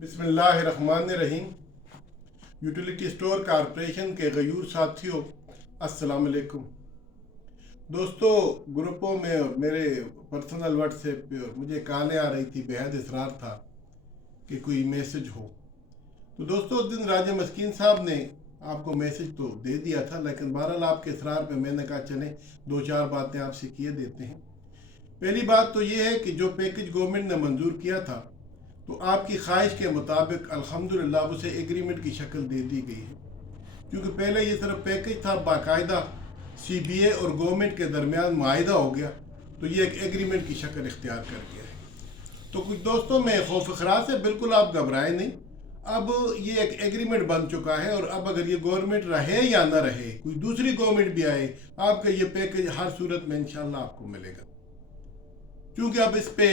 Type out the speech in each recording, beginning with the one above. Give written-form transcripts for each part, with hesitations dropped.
बिस्मिल्लाहिर्रहमानिर्रहीम। Utility store corporation के गयूर साथियों, अस्सलाम वालेकुम। दोस्तों, ग्रुपों में और मेरे पर्सनल व्हाट्सएप पे और मुझे कॉलें आ रही थी, बेहद इसरार था कि कोई मैसेज हो। तो दोस्तों, उस दिन राजा मस्कीन साहब ने आपको मैसेज तो दे दिया था, लेकिन बहरहाल आपके इसरार पे मैंने कहा चलें दो चार बातें आपसे किए देते हैं। पहली बात तो ये है कि जो पैकेज गवर्नमेंट ने मंजूर किया था तो आपकी ख्वाहिश के मुताबिक अल्हम्दुलिल्लाह उसे एग्रीमेंट की शक्ल दे दी गई है। क्योंकि पहले ये सिर्फ पैकेज था, बाकायदा CBA और गवर्नमेंट के दरमियान मुआहिदा हो गया, तो ये एक एग्रीमेंट की शक्ल इख्तियार कर गया है। तो कुछ दोस्तों में खौफ खराज से बिल्कुल आप घबराएं नहीं, अब ये एक एग्रीमेंट बन चुका है और अब अगर ये गवर्नमेंट रहे या ना रहे, कोई दूसरी गवर्नमेंट भी आए, आपका ये पैकेज हर सूरत में इंशाल्लाह आपको मिलेगा। क्योंकि अब इस पे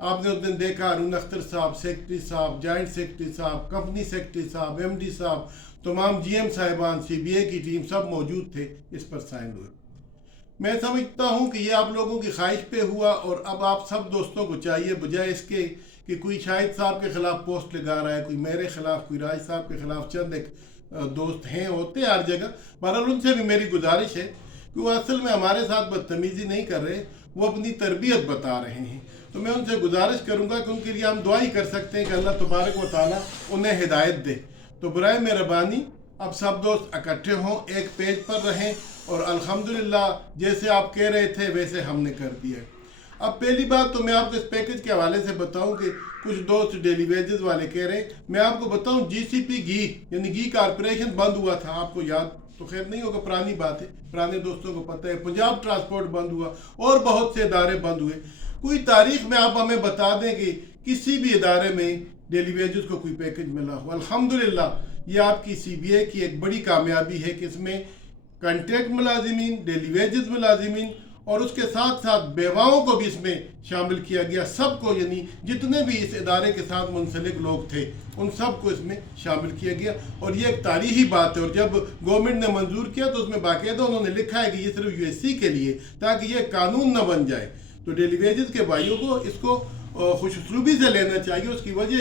आपने उस दिन देखा अरुण अख्तर साहब, सेक्रेटरी साहब, जॉइंट सेक्रेटरी साहब, कंपनी सेक्रेटरी साहब, MD साहब, तमाम GM साहिबान, CBA की टीम सब मौजूद थे, इस पर साइन हुए। मैं समझता हूँ कि ये आप लोगों की ख्वाहिश पे हुआ और अब आप सब दोस्तों को चाहिए, बजाय इसके कि कोई शाहिद साहब के खिलाफ पोस्ट लगा रहा है, कोई मेरे खिलाफ, कोई राज साहब के खिलाफ, चंद एक दोस्त हैं होते हर जगह, बहरहाल उनसे भी मेरी गुजारिश है कि वो असल में हमारे साथ बदतमीजी नहीं कर रहे, वो अपनी तरबियत बता रहे हैं। तो मैं उनसे गुजारिश करूंगा कि उनके लिए हम दुआ ही कर सकते हैं कि अल्लाह तबारक व तआला उन्हें हिदायत दे। तो बराए मेहरबानी अब सब दोस्त इकट्ठे हों, एक पेज पर रहें और अल्हम्दुलिल्लाह जैसे आप कह रहे थे वैसे हमने कर दिया। अब पहली बात तो मैं आपको इस पैकेज के हवाले से बताऊं कि कुछ दोस्त डेली वेजेस वाले कह रहे हैं, मैं आपको बताऊं GCP घी यानी घी कॉरपोरेशन बंद हुआ था, आपको याद तो खैर नहीं होगा, पुरानी बात है, पुराने दोस्तों को पता है। पंजाब ट्रांसपोर्ट बंद हुआ और बहुत से इदारे बंद हुए। कोई तारीख में आप हमें बता दें कि किसी भी इदारे में डेली वेजेस को कोई पैकेज मिला हो। अल्हम्दुलिल्लाह ये आपकी CBA की एक बड़ी कामयाबी है कि इसमें कॉन्ट्रैक्ट मुलाजिमीन, डेली वेजेस मुलाजिमीन और उसके साथ साथ बेवाओं को भी इसमें शामिल किया गया, सबको, यानी जितने भी इस इदारे के साथ मुंसलिक लोग थे उन सबको इसमें शामिल किया गया। और ये एक तारीखी बात है, और जब गवर्नमेंट ने मंजूर किया तो उसमें बाकायदा उन्होंने लिखा है कि ये सिर्फ USC के लिए, ताकि ये कानून न बन जाए। तो डेली वेजेस के भाइयों को इसको खुशउस्लूबी से लेना चाहिए। उसकी वजह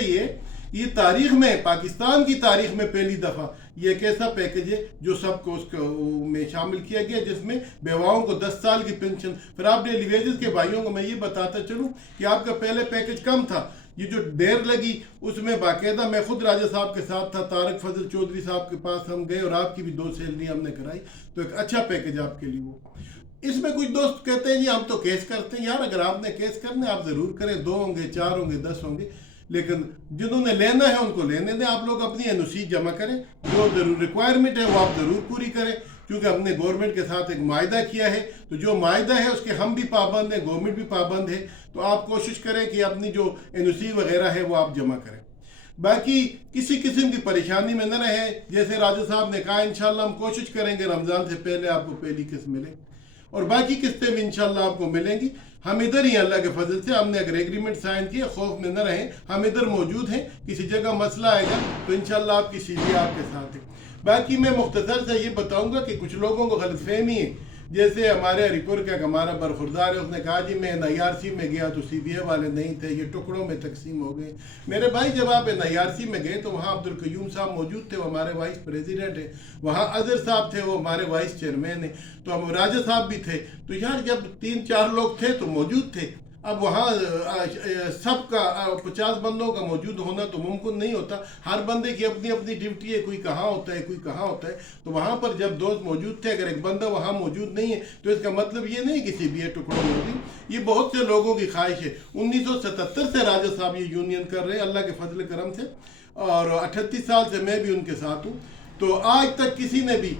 ये तारीख में, पाकिस्तान की तारीख में पहली दफ़ा ये एक ऐसा पैकेज है जो सबको उसको में शामिल किया गया, जिसमें बेवाओं को 10 साल की पेंशन। फिर आप डेली वेजेस के भाइयों को मैं ये बताता चलूँ कि आपका पहले पैकेज कम था, ये जो देर लगी उसमें बाकायदा मैं खुद राजा साहब के साथ था, तारक फजल चौधरी साहब के पास हम गए और आपकी भी 2 सैलरी हमने कराई, तो एक अच्छा पैकेज आपके लिए वो। इसमें कुछ दोस्त कहते हैं जी हम तो केस करते हैं। यार, अगर आपने केस करने आप ज़रूर करें, 2 होंगे, 4 होंगे, 10 होंगे, लेकिन जिन्होंने लेना है उनको लेने दें। आप लोग अपनी NOC जमा करें, जो जरूर रिक्वायरमेंट है वो आप ज़रूर पूरी करें, क्योंकि हमने गवर्नमेंट के साथ एक माहिदा किया है, तो जो माहिदा है उसके हम भी पाबंद हैं, गवर्नमेंट भी पाबंद है। तो आप कोशिश करें कि अपनी जो NOC वगैरह है वो आप जमा करें। बाकी किसी किस्म की परेशानी में न रहे, जैसे राजा साहब ने कहा इंशाल्लाह हम कोशिश करेंगे रमज़ान से पहले आपको पहली किस्त मिले और बाकी किस्तें भी इंशाल्लाह आपको मिलेंगी। हम इधर ही अल्लाह के फजल से हमने अगर एग्रीमेंट साइन किया, खौफ में न रहें, हम इधर मौजूद हैं, किसी जगह मसला आएगा तो इंशाल्लाह आपकी CBA आपके साथ है। बाकी मैं मुख्तसर से ये बताऊंगा कि कुछ लोगों को गलतफहमी है, जैसे हमारे हरिपुर का हमारा बरखुरदार है, उसने कहा जी मैं NIRC में गया तो CBA वाले नहीं थे, ये टुकड़ों में तकसीम हो गए। मेरे भाई, जब आप NIRC में गए तो वहाँ अब्दुल कयूम साहब मौजूद थे, वो हमारे वाइस प्रेसिडेंट है, वहाँ अजहर साहब थे, वो हमारे वाइस चेयरमैन है, तो हम राजा साहब भी थे। तो यार, जब 3-4 लोग थे तो मौजूद थे, अब वहाँ सबका 50 बंदों का मौजूद होना तो मुमकिन नहीं होता। हर बंदे की अपनी अपनी ड्यूटी है, कोई कहाँ होता है, कोई कहाँ होता है। तो वहाँ पर जब दोस्त मौजूद थे, अगर एक बंदा वहाँ मौजूद नहीं है तो इसका मतलब ये नहीं कि CBA टुकड़ों में होगी। ये बहुत से लोगों की ख्वाहिश है। 1977 से राजा साहब ये यूनियन कर रहे हैं अल्लाह के फजल करम से, और 38 साल से मैं भी उनके साथ हूँ। तो आज तक किसी ने भी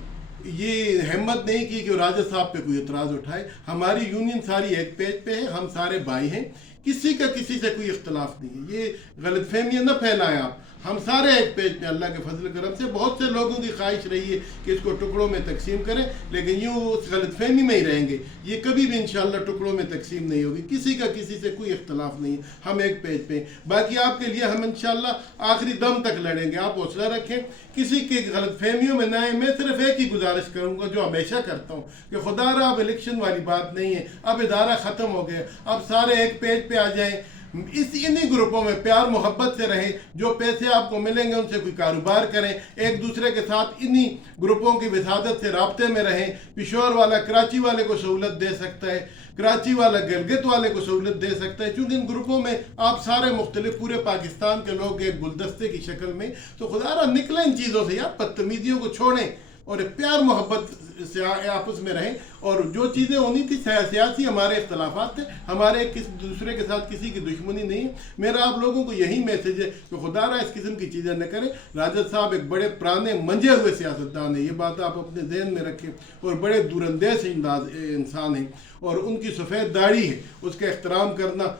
ये हिम्मत नहीं की कि राजा साहब पे कोई एतराज़ उठाए। हमारी यूनियन सारी एक पेज पे है, हम सारे भाई हैं, किसी का किसी से कोई इख्तलाफ नहीं है। ये गलतफहमियाँ न फैलाएं आप, हम सारे एक पेज पे अल्लाह के फजल करम से। बहुत से लोगों की ख्वाहिश रही है कि इसको टुकड़ों में तकसीम करें, लेकिन यूँ उस गलतफहमी में ही रहेंगे। ये कभी भी इंशाल्लाह टुकड़ों में तकसीम नहीं होगी, किसी का किसी से कोई इख्तलाफ नहीं है, हम एक पेज पे। बाकी आपके लिए हम इंशाल्लाह आखिरी दम तक लड़ेंगे, आप हौसला रखें, किसी के गलतफहमियों में ना आए। मैं सिर्फ एक ही गुजारिश करूँगा जो हमेशा करता हूँ कि खुदा रहा अब इलेक्शन वाली बात नहीं है, अब इदारा ख़त्म हो गया, अब सारे एक पेज पे आ जाएँ। इन्हीं ग्रुपों में प्यार मोहब्बत से रहें। जो पैसे आपको मिलेंगे उनसे कोई कारोबार करें, एक दूसरे के साथ इन्हीं ग्रुपों की विसादत से राब्ते में रहें। पिशोर वाला कराची वाले को सहूलत दे सकता है, कराची वाला गिलगित वाले को सहूलत दे सकता है, क्योंकि इन ग्रुपों में आप सारे मुख्तलिफ पूरे पाकिस्तान के लोग एक गुलदस्ते की शक्ल में। तो खुदारा निकलें इन चीज़ों से यार, बदतमीजियों को छोड़ें और प्यार मोहब्बत से आपस में रहें। और जो चीज़ें होनी थी सियासी हमारे इख्तलाफात थे, हमारे किसी दूसरे के साथ किसी की दुश्मनी नहीं है। मेरा आप लोगों को यही मैसेज है कि खुदारा इस किस्म की चीज़ें न करें। राजद साहब एक बड़े पुराने मंजे हुए सियासतदान हैं, ये बात आप अपने जहन में रखें, और बड़े दूरंदेश इंसान हैं, और उनकी सफ़ेद दाढ़ी है, उसका एहतराम करना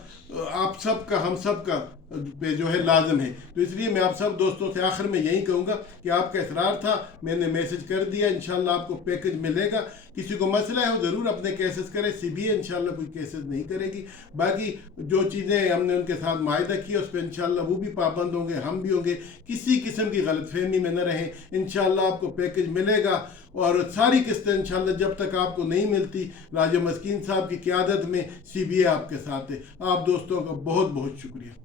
आप सब का, हम सब का पे जो है लाजम है। तो इसलिए मैं आप सब दोस्तों से आखिर में यही कहूँगा कि आपका इसरार था, मैंने मैसेज कर दिया, इंशाल्लाह आपको पैकेज मिलेगा। किसी को मसला है वो ज़रूर अपने केसेस करे, CBI इंशाल्लाह कोई केसेस नहीं करेगी। बाकी जो चीज़ें हमने उनके साथ माहिदा किया उस पर इंशाल्लाह वो भी पाबंद होंगे, हम भी होंगे। किसी किस्म की गलतफहमी में न रहें, इंशाल्लाह आपको पैकेज मिलेगा। और सारी किस्तें इंशाल्लाह जब तक आपको नहीं मिलती, राजा मस्कीन साहब की क़यादत में CBI आपके साथ है। आप दोस्तों का बहुत बहुत शुक्रिया।